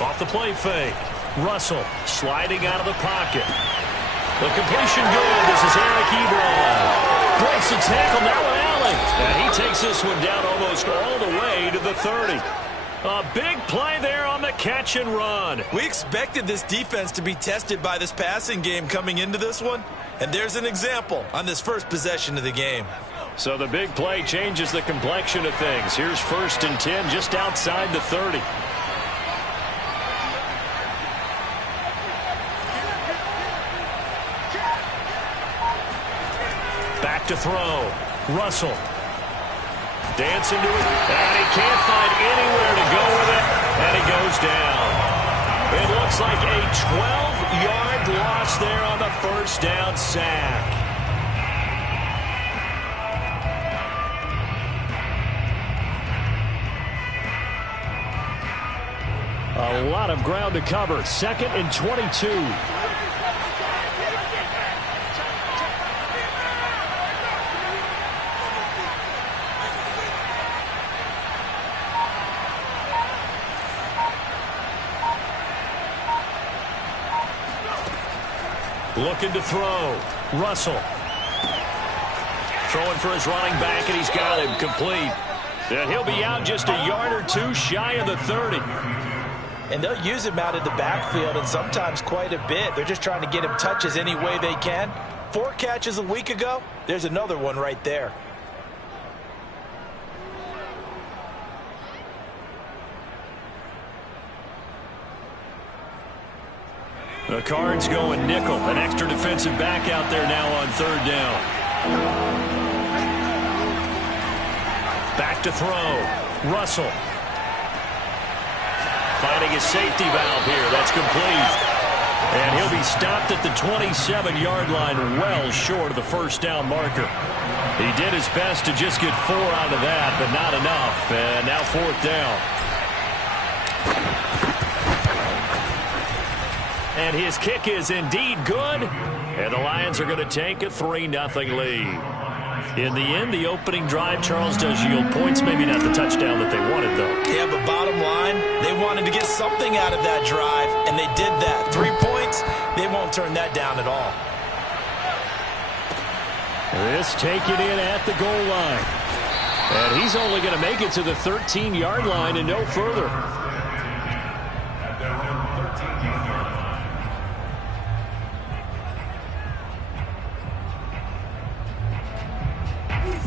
Off the play fake. Russell sliding out of the pocket. The completion good. This is Eric Ebron. Breaks the tackle. Now Allen. And he takes this one down almost all the way to the 30. A big play there on the catch and run. We expected this defense to be tested by this passing game coming into this one. And there's an example on this first possession of the game. So the big play changes the complexion of things. Here's 1st and 10 just outside the 30. Back to throw. Russell. Dancing to it. And he can't find anywhere to go with it. And he goes down. It looks like a 12-yard loss there on the first down sack. A lot of ground to cover. 2nd and 22. Looking to throw. Russell. Throwing for his running back, and he's got him complete. And he'll be out just a yard or two shy of the 30. And they'll use him out in the backfield, and sometimes quite a bit. They're just trying to get him touches any way they can. 4 catches a week ago. There's another one right there. The Cards going nickel. An extra defensive back out there now on 3rd down. Back to throw. Russell. Finding a safety valve here. That's complete. And he'll be stopped at the 27-yard line, well short of the first down marker. He did his best to just get 4 out of that, but not enough. And now 4th down. And his kick is indeed good. And the Lions are going to take a 3-0 lead. In the end, the opening drive, Charles, does yield points. Maybe not the touchdown that they wanted, though. Yeah, but bottom line, they wanted to get something out of that drive, and they did that. 3 points, they won't turn that down at all. This taken in at the goal line. And he's only going to make it to the 13-yard line and no further.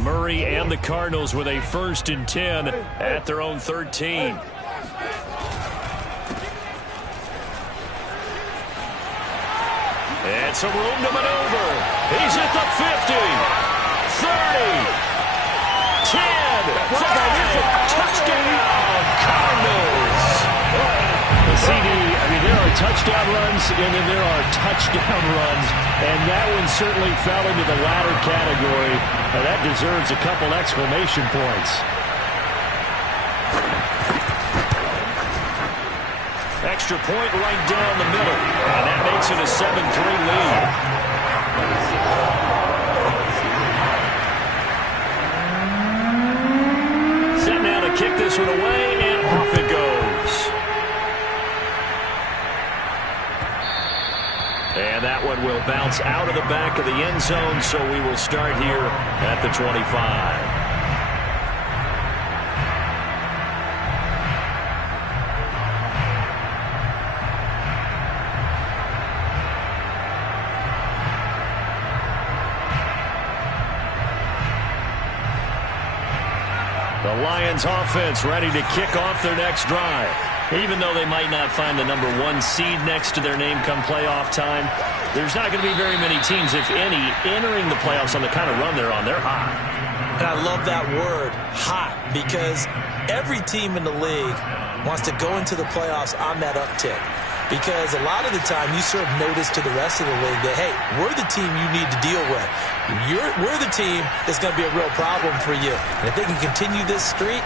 Murray and the Cardinals with a 1st and 10 at their own 13. And some room to maneuver. He's at the 50, 30, 10, 5, touchdown, Cardinals. The CD, I mean, there are touchdown runs, and then there are touchdown runs, and that one certainly fell into the latter category. Now that deserves a couple exclamation points. Extra point right down the middle, and that makes it a 7-3 lead. Set now to kick this one away, and off it goes. And that one will bounce out of the back of the end zone, so we will start here at the 25. The Lions offense ready to kick off their next drive. Even though they might not find the number 1 seed next to their name come playoff time, there's not going to be very many teams, if any, entering the playoffs on the kind of run they're on. They're hot. And I love that word, hot, because every team in the league wants to go into the playoffs on that uptick. Because a lot of the time you serve notice to the rest of the league that, hey, we're the team you need to deal with. We're the team that's going to be a real problem for you. And if they can continue this streak,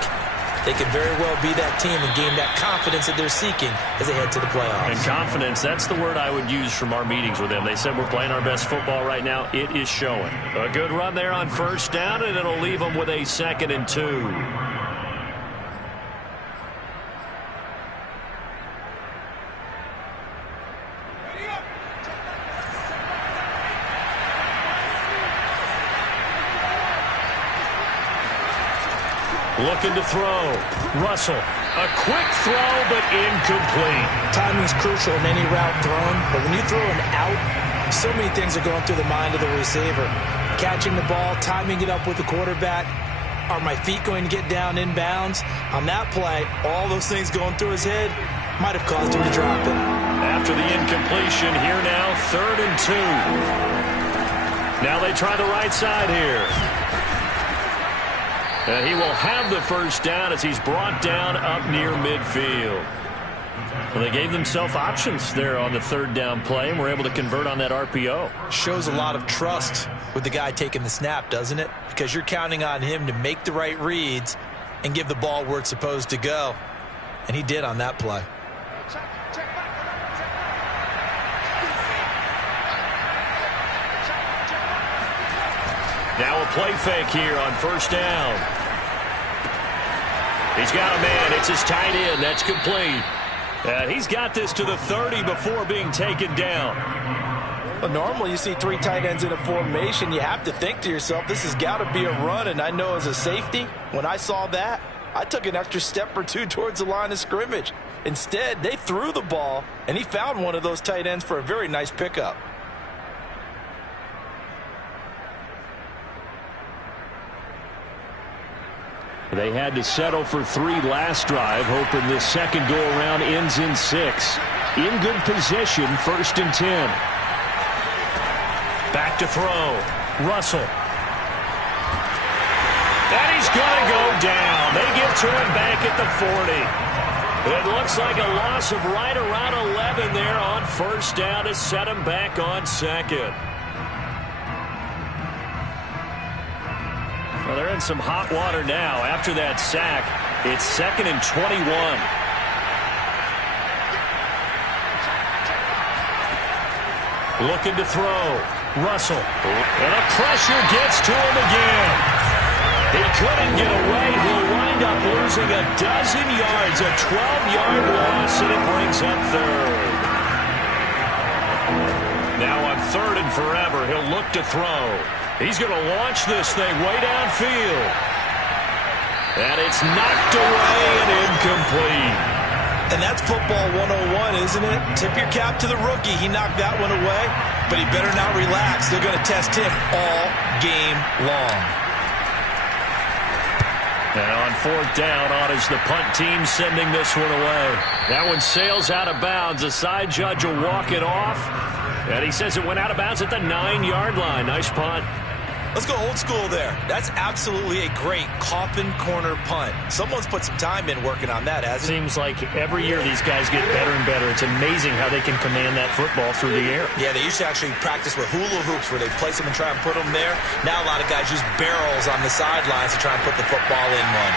they could very well be that team and gain that confidence that they're seeking as they head to the playoffs. And confidence, that's the word I would use from our meetings with them. They said we're playing our best football right now. It is showing. A good run there on 1st down, and it'll leave them with a 2nd and 2. Looking to throw. Russell. A quick throw, but incomplete. Timing's crucial in any route thrown, but when you throw an out, so many things are going through the mind of the receiver. Catching the ball, timing it up with the quarterback. Are my feet going to get down inbounds? On that play, all those things going through his head might have caused him to drop it. After the incompletion, here now, 3rd and 2. Now they try the right side here. And he will have the first down as he's brought down up near midfield. Well, they gave themselves options there on the 3rd down play and were able to convert on that RPO. Shows a lot of trust with the guy taking the snap, doesn't it? Because you're counting on him to make the right reads and give the ball where it's supposed to go. And he did on that play. Now a play fake here on 1st down. He's got a man. It's his tight end. That's complete. He's got this to the 30 before being taken down. Well, normally you see 3 tight ends in a formation. You have to think to yourself, this has got to be a run. And I know as a safety, when I saw that, I took an extra step or 2 towards the line of scrimmage. Instead, they threw the ball, and he found one of those tight ends for a very nice pickup. They had to settle for 3 last drive, hoping this second go-around ends in 6. In good position, 1st and 10. Back to throw. Russell. And he's going to go down. They get to him back at the 40. It looks like a loss of right around 11 there on 1st down to set him back on 2nd. Well, they're in some hot water now. After that sack, it's 2nd and 21. Looking to throw. Russell. And a pressure gets to him again. He couldn't get away. He'll wind up losing a dozen yards. A 12-yard loss, and it brings up 3rd. Now on 3rd and forever, he'll look to throw. He's going to launch this thing way downfield. And it's knocked away and incomplete. And that's football 101, isn't it? Tip your cap to the rookie. He knocked that one away, but he better not relax. They're going to test him all game long. And on 4th down, on is the punt team sending this one away. That one sails out of bounds. The side judge will walk it off. And he says it went out of bounds at the 9-yard line. Nice punt. Let's go old school there. That's absolutely a great coffin corner punt. Someone's put some time in working on that, hasn't it? Seems like every year these guys get better and better. It's amazing how they can command that football through the air. Yeah, they used to actually practice with hula hoops where they place them and try and put them there. Now a lot of guys use barrels on the sidelines to try and put the football in one.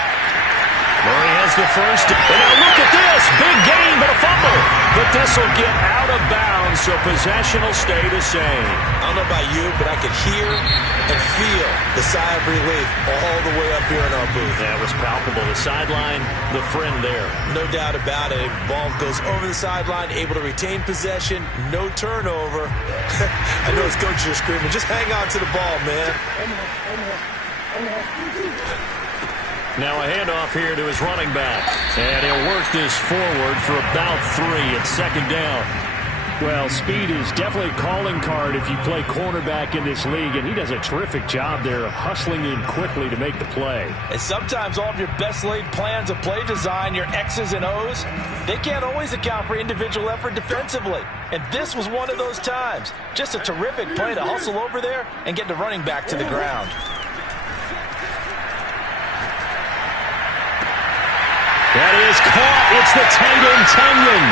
Murray has the first. And now look at this. Big gain, but a fumble. But this will get out of bounds, so possession will stay the same. I don't know about you, but I could hear and feel the sigh of relief all the way up here in our booth. That was palpable. The sideline, the friend there. No doubt about it. Ball goes over the sideline, able to retain possession, no turnover. I know his coaches are screaming, just hang on to the ball, man. Now a handoff here to his running back. And he'll work this forward for about 3 at 2nd down. Well, speed is definitely a calling card if you play cornerback in this league, and he does a terrific job there of hustling in quickly to make the play. And sometimes all of your best laid plans of play design, your X's and O's, they can't always account for individual effort defensively. And this was one of those times. Just a terrific play to hustle over there and get the running back to the ground. That is caught. It's the tight end, Tanyan.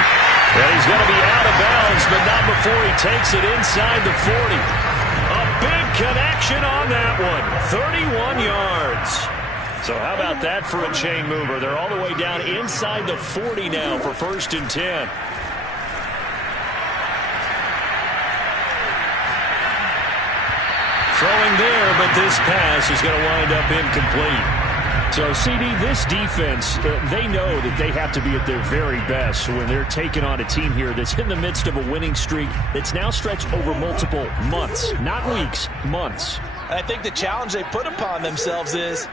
And he's going to be out of bounds, but not before he takes it inside the 40. A big connection on that one. 31 yards. So how about that for a chain mover? They're all the way down inside the 40 now for 1st and 10. Throwing there, but this pass is going to wind up incomplete. So, CD, this defense, they know that they have to be at their very best when they're taking on a team here that's in the midst of a winning streak that's now stretched over multiple months, not weeks, months. And I think the challenge they put upon themselves is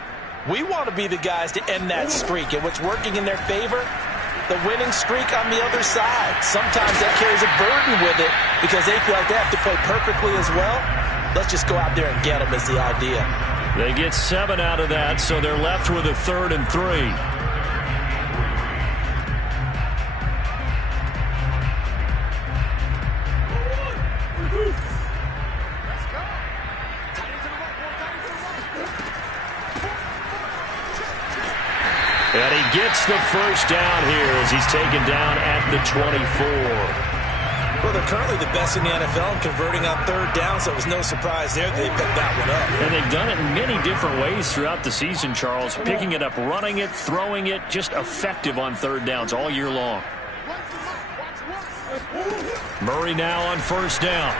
We want to be the guys to end that streak. And what's working in their favor? The winning streak on the other side. Sometimes that carries a burden with it because they feel like they have to play perfectly as well. Let's just go out there and get them is the idea. They get 7 out of that, so they're left with a 3rd and 3. And he gets the first down here as he's taken down at the 24. Well, they're currently the best in the NFL in converting on 3rd down, so it was no surprise there that they picked that one up. And they've done it in many different ways throughout the season, Charles. Picking it up, running it, throwing it, just effective on 3rd downs all year long. Murray now on 1st down.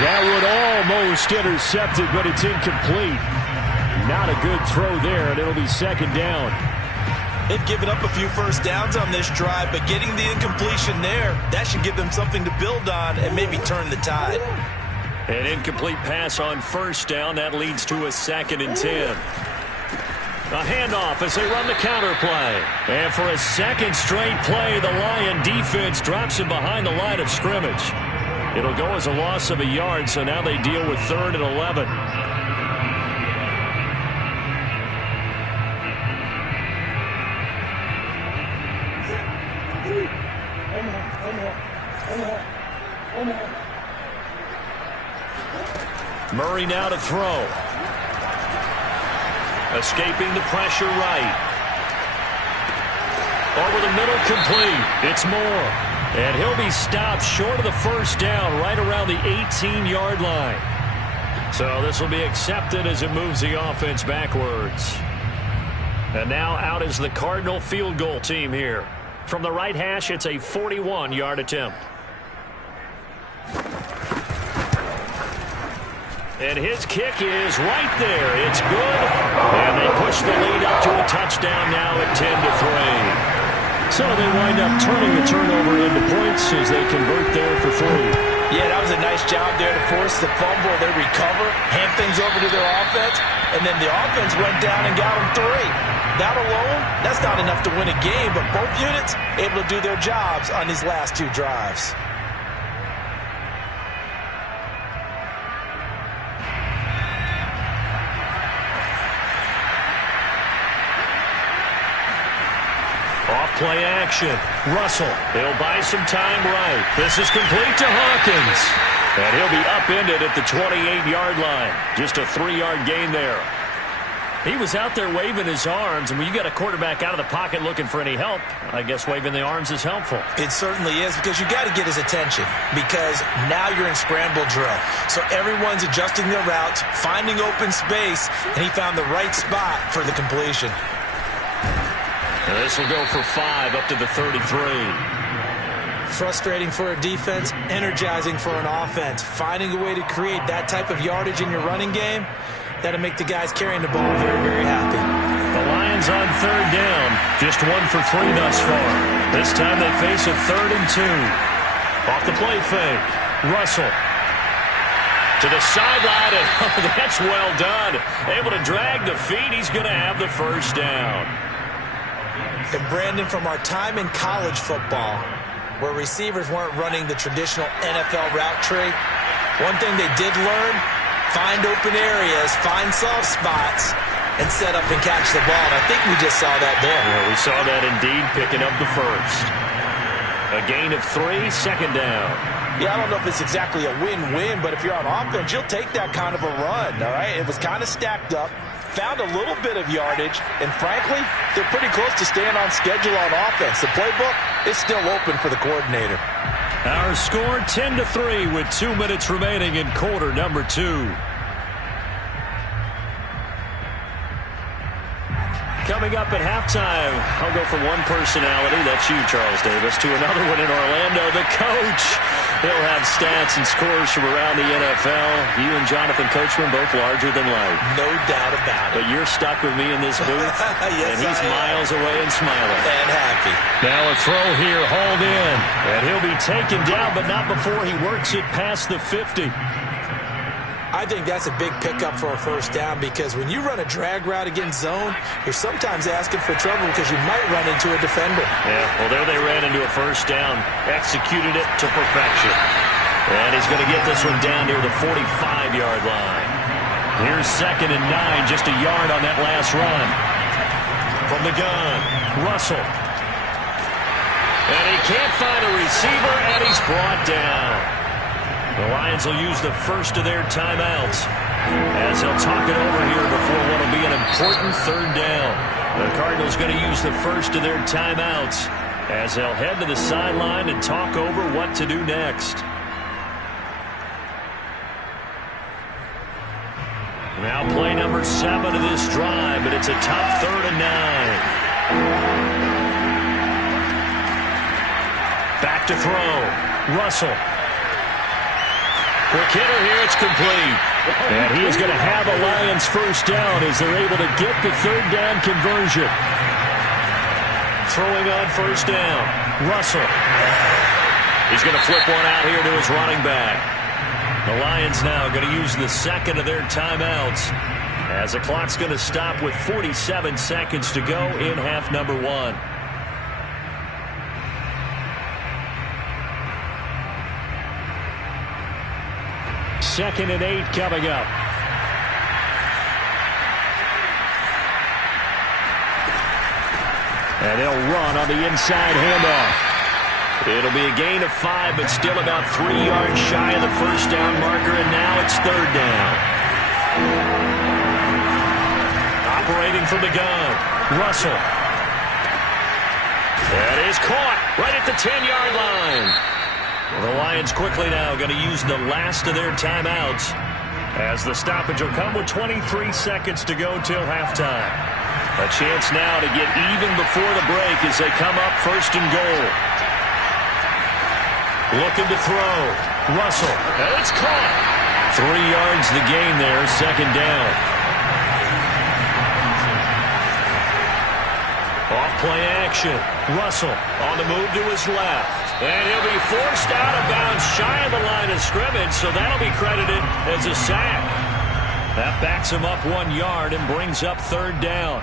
That would almost intercept it, but it's incomplete. Not a good throw there, and it'll be 2nd down. They've given up a few 1st downs on this drive, but getting the incompletion there, that should give them something to build on and maybe turn the tide. An incomplete pass on 1st down. That leads to a 2nd and 10. A handoff as they run the counter play. And for a 2nd straight play, the Lion defense drops him behind the line of scrimmage. It'll go as a loss of a yard, so now they deal with 3rd and 11. Murray now to throw. Escaping the pressure right. Over the middle, complete. It's Moore. And he'll be stopped short of the 1st down right around the 18-yard line. So this will be accepted as it moves the offense backwards. And now out is the Cardinal field goal team here. From the right hash, it's a 41-yard attempt. And his kick is right there. It's good. And they push the lead up to a touchdown now at 10-3. So they wind up turning the turnover into points as they convert there for 3. Yeah, that was a nice job there to force the fumble. They recover, hand things over to their offense, and then the offense went down and got them 3. That alone, that's not enough to win a game, but both units able to do their jobs on these last 2 drives. Play action. Russell. He'll buy some time right. This is complete to Hawkins. And he'll be upended at the 28-yard line. Just a 3-yard gain there. He was out there waving his arms, and when you got a quarterback out of the pocket looking for any help, I guess waving the arms is helpful. It certainly is, because you got to get his attention, because now you're in scramble drill. So everyone's adjusting their routes, finding open space, and he found the right spot for the completion. This will go for 5 up to the 33. Frustrating for a defense, energizing for an offense. Finding a way to create that type of yardage in your running game, that'll make the guys carrying the ball very, very happy. The Lions on 3rd down. Just 1 for 3 thus far. This time they face a 3rd and 2. Off the play fake. Russell. To the sideline, and that's well done. Able to drag the feet. He's going to have the 1st down. And Brandon, from our time in college football, where receivers weren't running the traditional NFL route tree, one thing they did learn, find open areas, find soft spots, and set up and catch the ball. And I think we just saw that there. Yeah, we saw that indeed, picking up the 1st. A gain of 3, 2nd down. Yeah, I don't know if it's exactly a win-win, but if you're on offense, you'll take that kind of a run, all right? It was kind of stacked up. Found a little bit of yardage, and frankly, they're pretty close to staying on schedule on offense. The playbook is still open for the coordinator. Our score 10-3 with 2 minutes remaining in quarter number 2. Coming up at halftime, I'll go from one personality, that's you, Charles Davis, to another one in Orlando, the coach. He'll have stats and scores from around the NFL. You and Jonathan Coachman both larger than life. No doubt about it. But you're stuck with me in this booth, yes, and he's miles away and smiling. And happy. Now a throw here, hauled in. And he'll be taken down, but not before he works it past the 50. I I think that's a big pickup for a first down because when you run a drag route against zone, you're sometimes asking for trouble because you might run into a defender. Yeah, well, there they ran into a first down, executed it to perfection. And he's going to get this one down near the 45-yard line. Here's 2nd and 9, just a yard on that last run. From the gun, Russell. And he can't find a receiver, and he's brought down. The Lions will use the first of their timeouts as they'll talk it over here before what will be an important 3rd down. The Cardinals going to use the first of their timeouts as they'll head to the sideline and talk over what to do next. Now play number 7 of this drive, but it's a tough 3rd and 9. Back to throw. Russell. Quick hitter here, it's complete. And he is going to have a Lions first down as they're able to get the 3rd down conversion. Throwing on first down. Russell. He's going to flip one out here to his running back. The Lions now going to use the 2nd of their timeouts as the clock's going to stop with 47 seconds to go in half number 1. Second and 8 coming up. And they'll run on the inside handoff. It'll be a gain of 5, but still about 3 yards shy of the first down marker, and now it's 3rd down. Operating from the gun, Russell. That is caught right at the 10-yard line. The Lions quickly now going to use the last of their timeouts as the stoppage will come with 23 seconds to go till halftime. A chance now to get even before the break as they come up 1st and goal. Looking to throw. Russell. And it's caught. 3 yards the gain there, 2nd down. Off play action. Russell on the move to his left. And he'll be forced out of bounds shy of the line of scrimmage, so that'll be credited as a sack. That backs him up 1 yard and brings up 3rd down.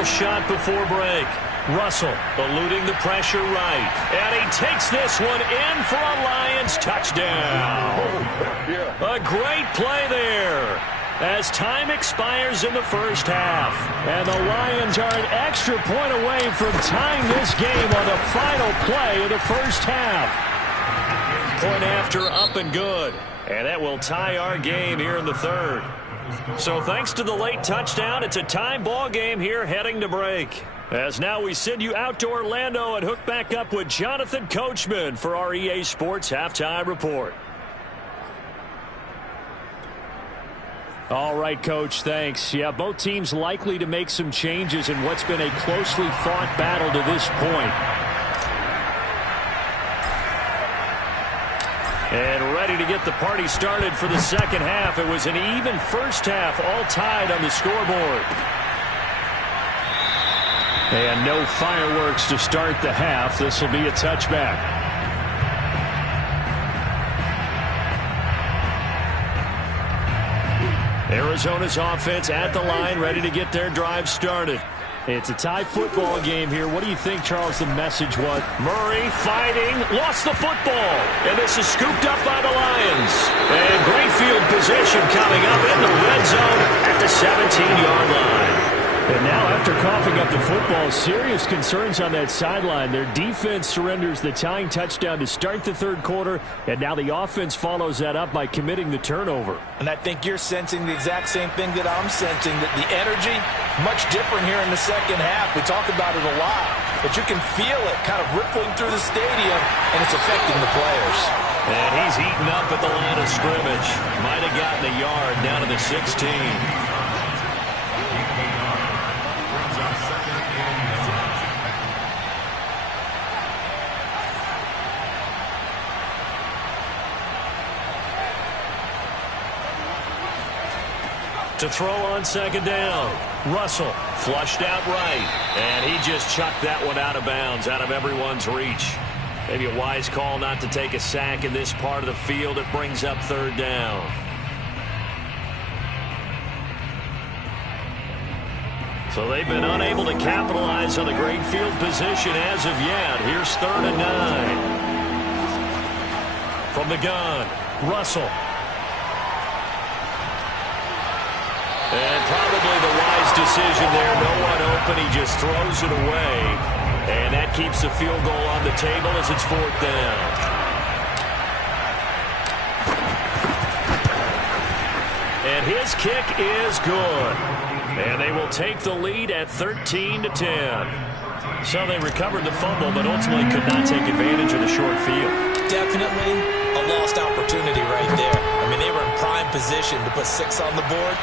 Shot before break. Russell eluding the pressure right. And he takes this one in for a Lions touchdown. A great play there as time expires in the first half. And the Lions are an extra point away from tying this game on the final play of the first half. Point after up and good. And that will tie our game here in the 3rd. So thanks to the late touchdown, it's a tie ball game here heading to break. As now we send you out to Orlando and hook back up with Jonathan Coachman for our EA Sports Halftime Report. All right, Coach, thanks. Yeah, both teams likely to make some changes in what's been a closely fought battle to this point. And ready to get the party started for the second half. It was an even first half, all tied on the scoreboard. And no fireworks to start the half. This will be a touchback. Arizona's offense at the line, ready to get their drive started. It's a tie football game here. What do you think, Charles, the message was? Murray fighting, lost the football. And this is scooped up by the Lions. And great field position coming up in the red zone at the 17-yard line. And now after coughing up the football, serious concerns on that sideline. Their defense surrenders the tying touchdown to start the 3rd quarter. And now the offense follows that up by committing the turnover. And I think you're sensing the exact same thing that I'm sensing, that the energy, much different here in the second half. We talk about it a lot. but you can feel it kind of rippling through the stadium, and it's affecting the players. And he's eaten up at the line of scrimmage. Might have gotten a yard down to the 16. To throw on second down. Russell flushed out right. And he just chucked that one out of bounds, out of everyone's reach. Maybe a wise call not to take a sack in this part of the field. It brings up third down. So they've been unable to capitalize on the great field position as of yet. Here's 3rd and 9. From the gun, Russell. And probably the wise decision there. No one open. He just throws it away. And that keeps the field goal on the table as it's 4th down. And his kick is good. And they will take the lead at 13-10. So they recovered the fumble, but ultimately could not take advantage of the short field. Definitely a lost opportunity right there. I mean, they were in prime position to put 6 on the board.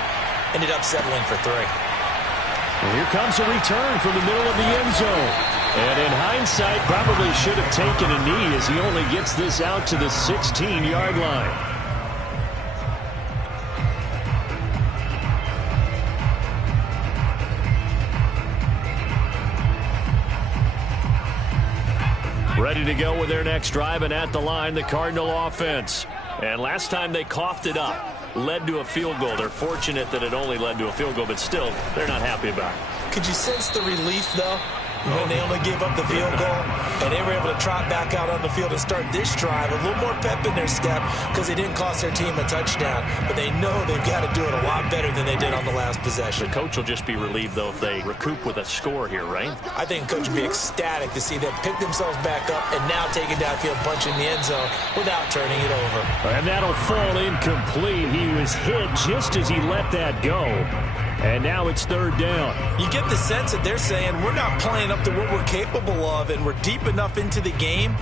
Ended up settling for 3. Well, here comes a return from the middle of the end zone. And in hindsight, probably should have taken a knee as he only gets this out to the 16-yard line. Ready to go with their next drive, and at the line, the Cardinal offense. And last time they coughed it up, led to a field goal. They're fortunate that it only led to a field goal, but still, they're not happy about it. Could you sense the relief, though, when they only gave up the field goal and they were able to trot back out on the field and start this drive? A little more pep in their step because they didn't cost their team a touchdown, but they know they've got to do it a lot better than they did on the last possession. The coach will just be relieved, though, if they recoup with a score here, right? I think coach would be ecstatic to see them pick themselves back up and now take it downfield, punch in the end zone without turning it over. And that'll fall incomplete. He was hit just as he let that go. And now it's 3rd down. You get the sense that they're saying we're not playing up to what we're capable of, and we're deep enough into the game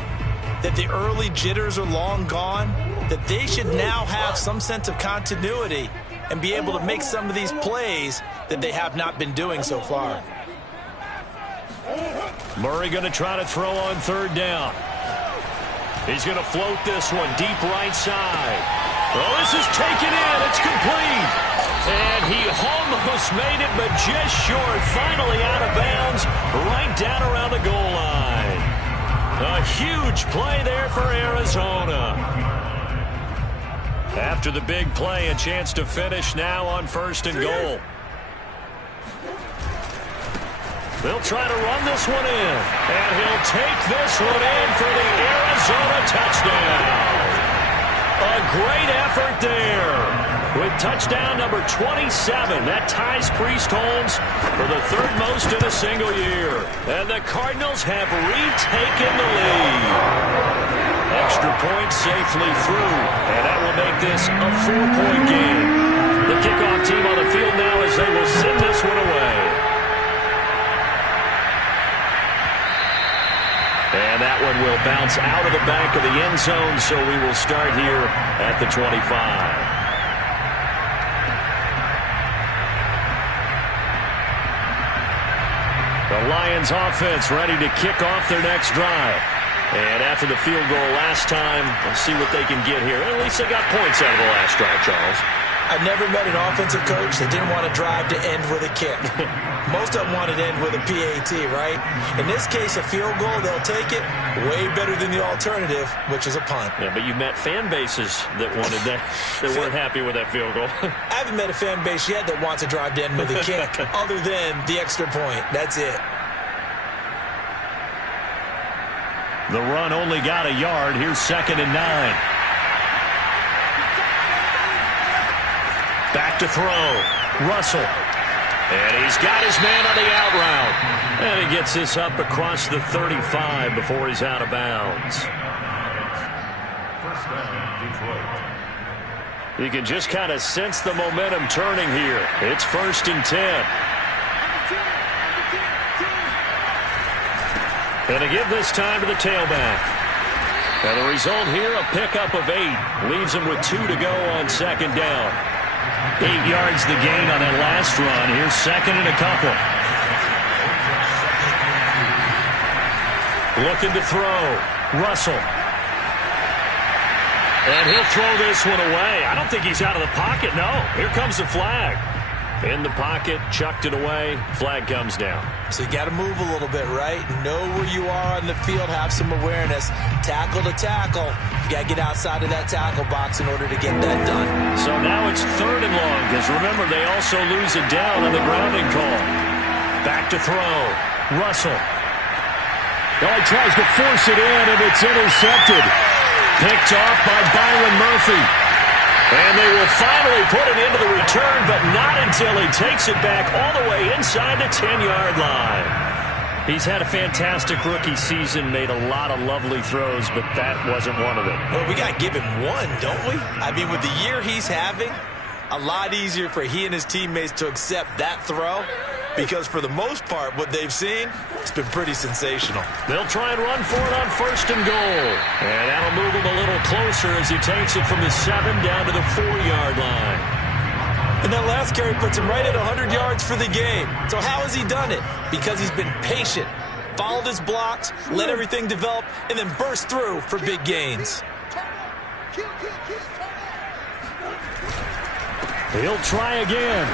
that the early jitters are long gone, that they should now have some sense of continuity and be able to make some of these plays that they have not been doing so far. Murray going to try to throw on 3rd down. He's going to float this one deep right side. Oh, this is taken in. It's complete. And he almost made it, but just short. Finally out of bounds, right down around the goal line. A huge play there for Arizona. After the big play, a chance to finish now on 1st and goal. They'll try to run this one in. And he'll take this one in for the Arizona touchdown. A great effort there. With touchdown number 27, that ties Priest Holmes for the 3rd most in a single year. And the Cardinals have retaken the lead. Extra point safely through, and that will make this a 4-point game. The kickoff team on the field now as they will send this one away. And that one will bounce out of the back of the end zone, so we will start here at the 25. The Lions offense ready to kick off their next drive. And after the field goal last time, let's see what they can get here. At least they got points out of the last drive, Charles. I never met an offensive coach that didn't want to drive to end with a kick. Most of them wanted to end with a PAT, right? In this case, a field goal, they'll take it. Way better than the alternative, which is a punt. Yeah, but you met fan bases that wanted that, that weren't happy with that field goal. I haven't met a fan base yet that wants to drive to end with a kick other than the extra point. That's it. The run only got a yard. Here's 2nd and 9. Back to throw. Russell. And he's got his man on the out route. And he gets this up across the 35 before he's out of bounds. You can just kind of sense the momentum turning here. It's 1st and 10. And to give this time to the tailback. And the result here, a pickup of 8. Leaves him with 2 to go on second down. 8 yards the gain on that last run. Here's second and a couple. Looking to throw. Russell. And he'll throw this one away. I don't think he's out of the pocket, no. Here comes the flag. In the pocket, chucked it away. Flag comes down. So you got to move a little bit, right? Know where you are on the field, have some awareness. Tackle to tackle. You got to get outside of that tackle box in order to get that done. So now it's 3rd and long, because remember, they also lose it down on the grounding call. Back to throw. Russell. Oh, he tries to force it in, and it's intercepted. Picked off by Byron Murphy. And they will finally put it into the return, but not until he takes it back all the way inside the 10-yard line. He's had a fantastic rookie season, made a lot of lovely throws, but that wasn't one of them. Well, we got to give him one, don't we? I mean, with the year he's having, a lot easier for he and his teammates to accept that throw, because for the most part, what they've seen, it's been pretty sensational. They'll try and run for it on 1st and goal. And that'll move him a little closer as he takes it from the 7 down to the 4-yard line. And that last carry puts him right at 100 yards for the game. So how has he done it? Because he's been patient, followed his blocks, let everything develop, and then burst through for big gains. He'll try again.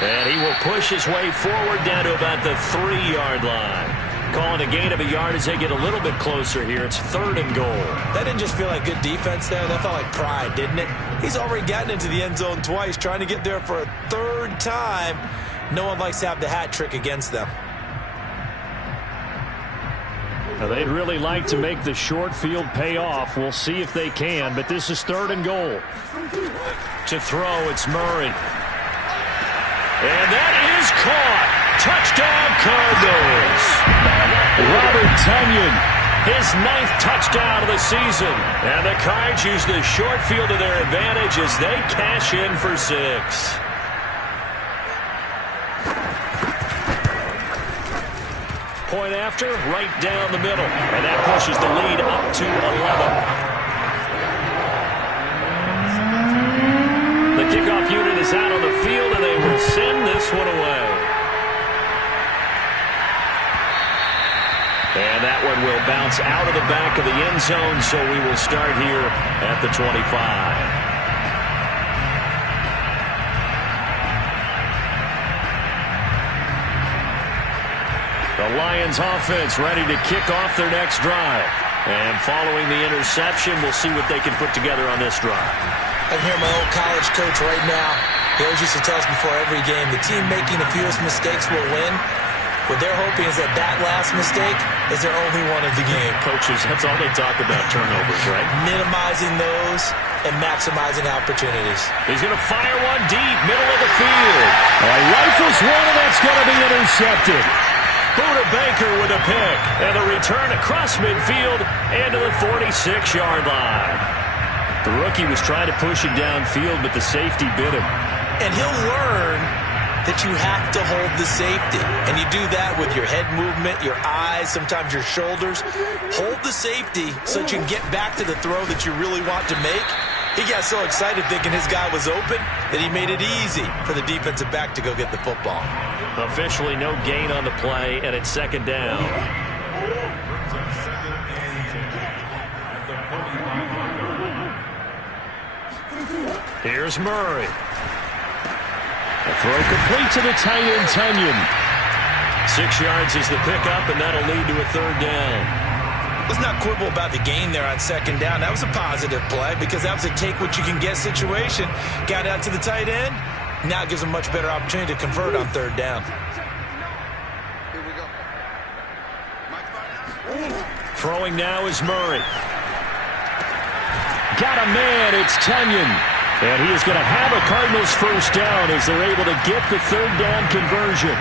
And he will push his way forward down to about the 3-yard line. Calling a gain of a yard as they get a little bit closer here. It's 3rd and goal. That didn't just feel like good defense there. That felt like pride, didn't it? He's already gotten into the end zone twice, trying to get there for a 3rd time. No one likes to have the hat trick against them. Now, they'd really like to make the short field pay off. We'll see if they can, but this is 3rd and goal. To throw, it's Murray. And that is caught. Touchdown, Cardinals. Robert Tonyan, his 9th touchdown of the season. And the Cards use the short field to their advantage as they cash in for 6. Point after, right down the middle. And that pushes the lead up to 11. The kickoff unit is out on the field, and they will send this one away. And that one will bounce out of the back of the end zone, so we will start here at the 25. The Lions offense ready to kick off their next drive. And following the interception, we'll see what they can put together on this drive. I can hear my old college coach right now. He always used to tell us before every game, the team making the fewest mistakes will win. What they're hoping is that that last mistake is their only one of the game. Coaches, that's all they talk about, turnovers, right? Minimizing those and maximizing opportunities. He's going to fire one deep, middle of the field. Rifles one, and that's going to be intercepted. Buda Baker with a pick, and a return across midfield and to the 46-yard line. The rookie was trying to push it downfield, but the safety bit him. And he'll learn that you have to hold the safety. And you do that with your head movement, your eyes, sometimes your shoulders. Hold the safety so that you can get back to the throw that you really want to make. He got so excited thinking his guy was open that he made it easy for the defensive back to go get the football. Officially no gain on the play, and it's 2nd down. Here's Murray. A throw complete to the tight end, Tonyan. 6 yards is the pickup, and that'll lead to a 3rd down. Let's not quibble about the gain there on 2nd down. That was a positive play because that was a take-what-you-can-get situation. Got out to the tight end. Now it gives them a much better opportunity to convert on 3rd down. Throwing now is Murray. Got a man, it's Tonyan. And he is going to have a Cardinals 1st down as they're able to get the 3rd down conversion.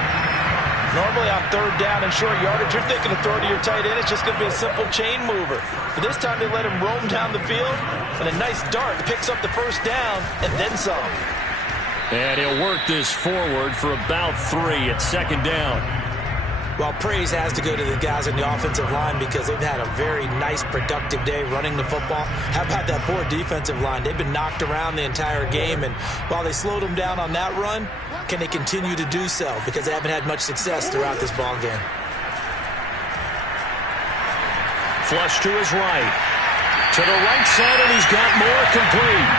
Normally on 3rd down and short yardage, you're thinking to throw to your tight end. It's just going to be a simple chain mover. But this time they let him roam down the field, and a nice dart picks up the 1st down and then some. And he'll work this forward for about 3 at 2nd down. Well, praise has to go to the guys on the offensive line because they've had a very nice, productive day running the football. How about that poor defensive line? They've been knocked around the entire game, and while they slowed them down on that run, can they continue to do so? Because they haven't had much success throughout this ball game. Flush to his right. To the right side, and he's got more complete.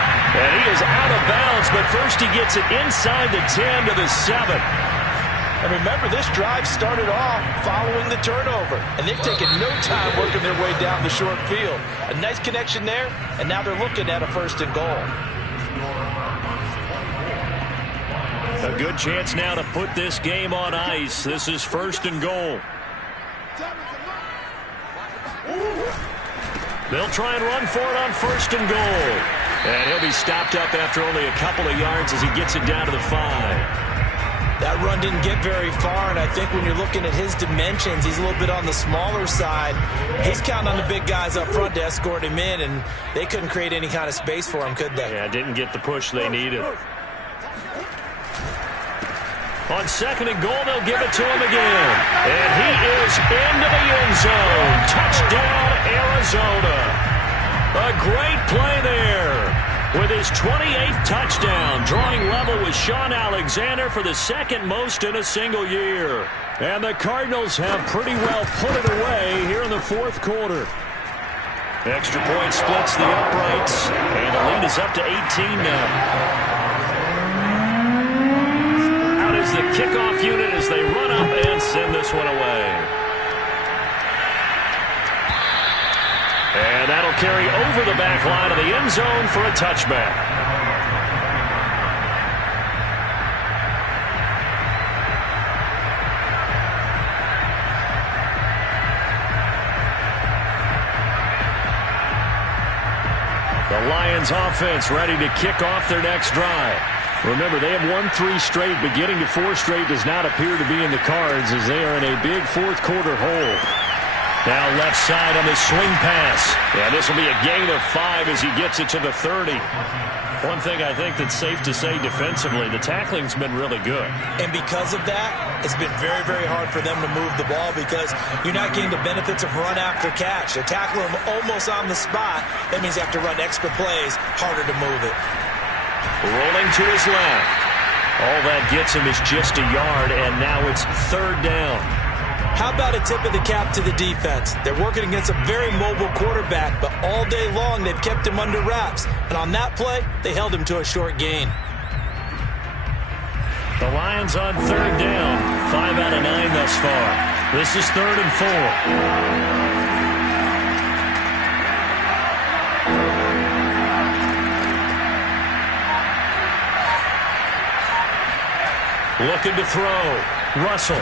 And he is out of bounds, but first he gets it inside the 10 to the 7. And remember, this drive started off following the turnover, and they've taken no time working their way down the short field. A nice connection there, and now they're looking at a 1st and goal. A good chance now to put this game on ice. This is 1st and goal. They'll try and run for it on 1st and goal. And he'll be stopped up after only a couple of yards as he gets it down to the 5. That run didn't get very far, and I think when you're looking at his dimensions, he's a little bit on the smaller side. He's counting on the big guys up front to escort him in, and they couldn't create any kind of space for him, could they? Yeah, didn't get the push they needed. On 2nd and goal, they'll give it to him again. And he is into the end zone. Touchdown, Arizona. A great play there. With his 28th touchdown, drawing level with Sean Alexander for the 2nd most in a single year. And the Cardinals have pretty well put it away here in the 4th quarter. Extra point splits the uprights, and the lead is up to 18 now. Out is the kickoff unit as they run up and send this one away. And that'll carry over the back line of the end zone for a touchback. The Lions offense ready to kick off their next drive. Remember, they have won 3 straight, but getting to 4 straight does not appear to be in the cards as they are in a big 4th quarter hole. Now left side on the swing pass. Yeah, this will be a gain of 5 as he gets it to the 30. One thing I think that's safe to say defensively, the tackling's been really good. And because of that, it's been very, very hard for them to move the ball because you're not getting the benefits of run after catch. They tackle him almost on the spot. That means you have to run extra plays, harder to move it. Rolling to his left. All that gets him is just a yard, and now it's 3rd down. How about a tip of the cap to the defense? They're working against a very mobile quarterback, but all day long they've kept him under wraps. And on that play, they held him to a short gain. The Lions on 3rd down. 5 out of 9 thus far. This is 3rd and 4. Looking to throw. Russell.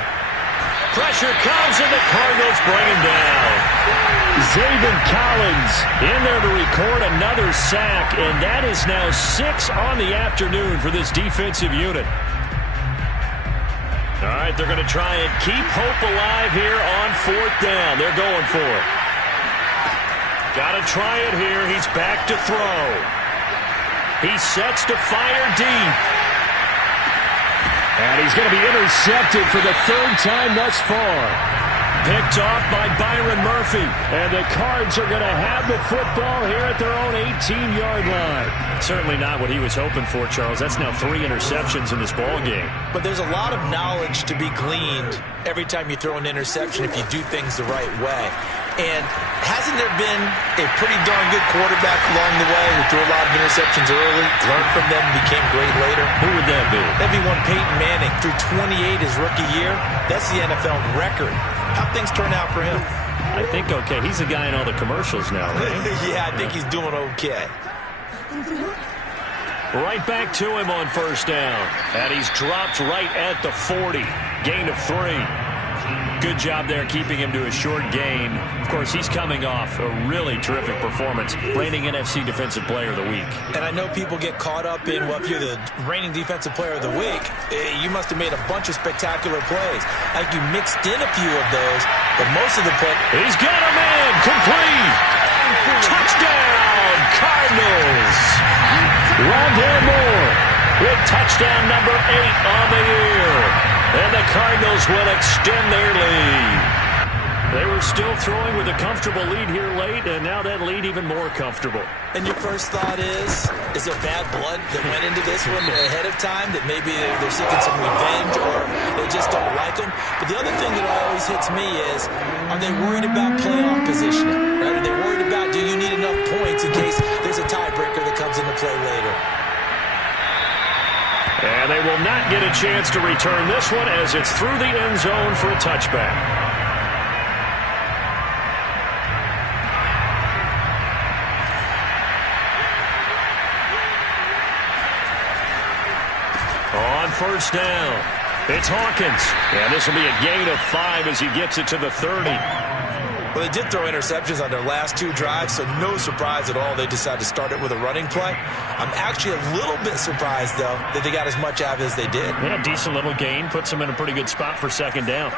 Pressure comes, and the Cardinals bring him down. Zaven Collins in there to record another sack, and that is now 6 on the afternoon for this defensive unit. All right, they're going to try and keep hope alive here on 4th down. They're going for it. Got to try it here. He's back to throw. He sets to fire deep. And he's going to be intercepted for the 3rd time thus far. Picked off by Byron Murphy. And the Cards are going to have the football here at their own 18-yard line. Certainly not what he was hoping for, Charles. That's now 3 interceptions in this ball game. But there's a lot of knowledge to be gleaned every time you throw an interception if you do things the right way. And hasn't there been a pretty darn good quarterback along the way who threw a lot of interceptions early, learned from them, became great later? Who would that be? That'd be one Peyton Manning. Threw 28 his rookie year. That's the NFL record. How'd things turn out for him? I think okay. He's the guy in all the commercials now, right? Yeah, I think he's doing okay. Right back to him on 1st down. And he's dropped right at the 40. Gain of 3. Good job there keeping him to a short gain. Of course, he's coming off a really terrific performance, reigning NFC Defensive Player of the Week. And I know people get caught up in, well, if you're the reigning Defensive Player of the Week, you must have made a bunch of spectacular plays. Like you mixed in a few of those, but most of the play... He's got a man! Complete! Touchdown, Cardinals! Rondale Moore with touchdown number 8 on the year. And the Cardinals will extend their lead. They were still throwing with a comfortable lead here late, and now that lead even more comfortable. And your first thought is there bad blood that went into this one ahead of time, that maybe they're seeking some revenge or they just don't like them? But the other thing that always hits me is, are they worried about playoff positioning? Right? Are they worried about, do you need enough points in case there's a tiebreaker that comes into play later? And they will not get a chance to return this one as it's through the end zone for a touchback. On first down, it's Hawkins. And this will be a gain of 5 as he gets it to the 30. Well, they did throw interceptions on their last 2 drives, so no surprise at all they decided to start it with a running play. I'm actually a little bit surprised, though, that they got as much out of it as they did. Yeah, decent little gain. Puts them in a pretty good spot for second down.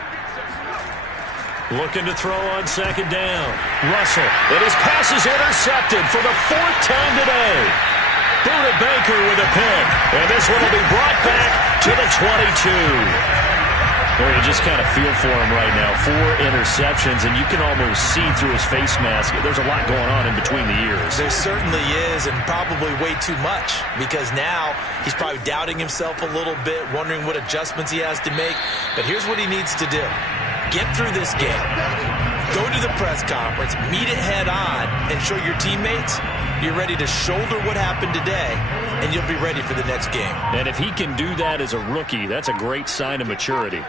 Looking to throw on second down. Russell. And his pass is intercepted for the 4th time today. Buda Baker with a pick. And this one will be brought back to the 22. Well, you just kind of feel for him right now. 4 interceptions, and you can almost see through his face mask. There's a lot going on in between the ears. There certainly is, and probably way too much, because now he's probably doubting himself a little bit, wondering what adjustments he has to make. But here's what he needs to do. Get through this game. Go to the press conference, meet it head on, and show your teammates you're ready to shoulder what happened today, and you'll be ready for the next game. And if he can do that as a rookie, that's a great sign of maturity.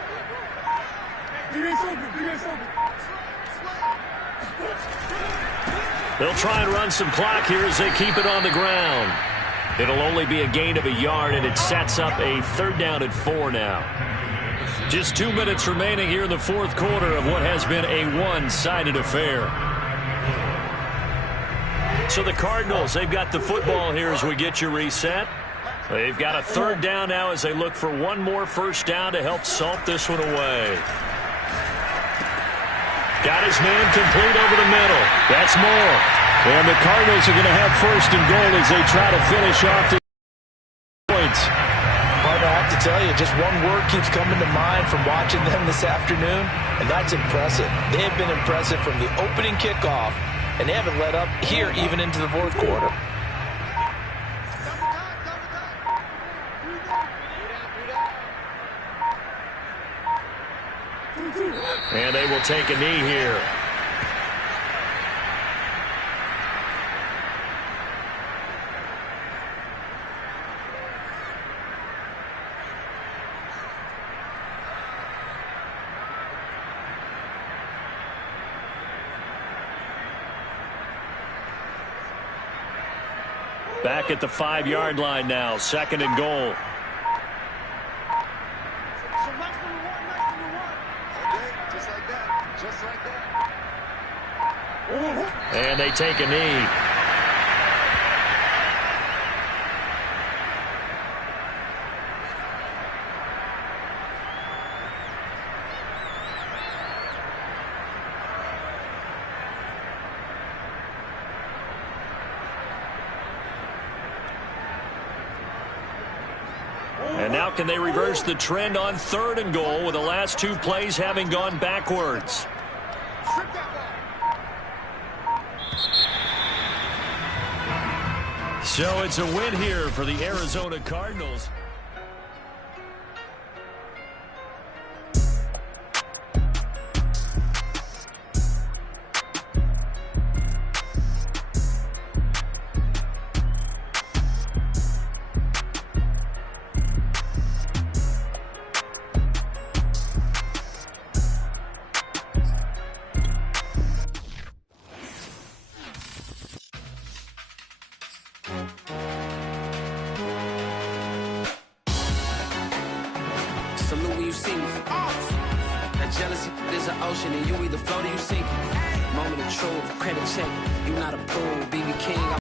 They'll try and run some clock here as they keep it on the ground. It'll only be a gain of a yard, and it sets up a 3rd down and 4 now. Just 2 minutes remaining here in the 4th quarter of what has been a one-sided affair. So the Cardinals, they've got the football here as we get you reset. They've got a 3rd down now as they look for one more first down to help salt this one away. Got his man complete over the middle. That's Moore. And the Cardinals are going to have 1st and goal as they try to finish off the points. Hard, I have to tell you, just one word keeps coming to mind from watching them this afternoon, and that's impressive. They have been impressive from the opening kickoff, and they haven't let up here even into the 4th quarter. And they will take a knee here. Back at the 5-yard line now, 2nd and goal. And they take a knee. And now can they reverse the trend on 3rd and goal with the last 2 plays having gone backwards? So it's a win here for the Arizona Cardinals. Salute when you see me. That jealousy is an ocean, and you either float or you sink. Moment of truth, credit check. You not approved, BB King.